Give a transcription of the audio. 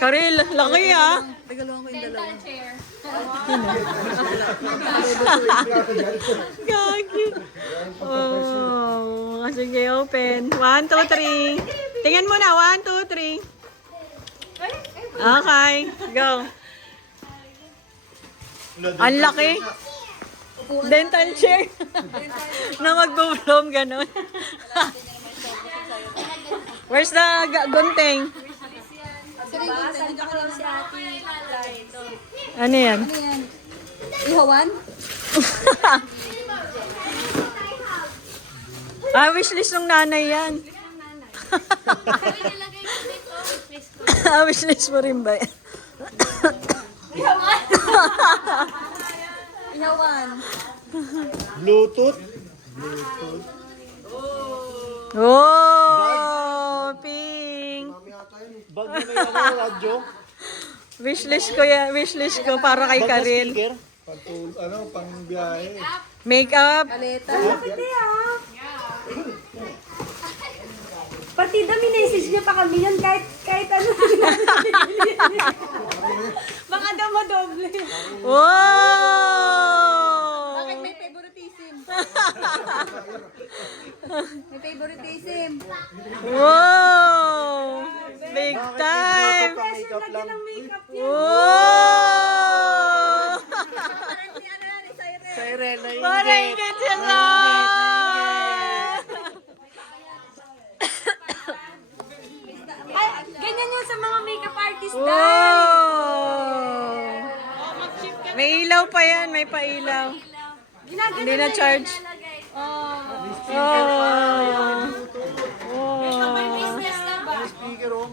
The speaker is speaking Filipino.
Karil, laki ah. Regaluhan ko yung dalawa. Chair. Gagi. Oh, sige, open. 1, 2, 3. Tingnan mo na, 1, 2, 3. Okay, go. Ang laki. Dental chair. Na mag-bloom, ganun. Where's the gunting? Diba? Sabi ko kanina si ate. Ano yan? Ano yan? Ihawan? Wishlist ng nanay yan. Sabi nilagay ko dito. Please ko. Wishlist mo rin ba yan? Ihawan. Bluetooth. Oh, pink. Bag mo na yung radyo. Wishlist ko yan. Wishlist ko para kay Karil. Speaker. Pang biyahe. Makeup. Paleta. Partida, minessage niya pa kami yun kahit ano. Baka daw madoble. Wow! Bakit may favoritism? May favoritism. Wow! Big time! Makeup lang. Ang makeup niya. Wow! Parang si ano yan, si Cyril. Siren na yung Parang ingit yan lang! Ay, ganyan yun sa mga makeup artist dahil. Wow! May ilaw pa yan, may pailaw. Hindi na charge. Oh. Oh!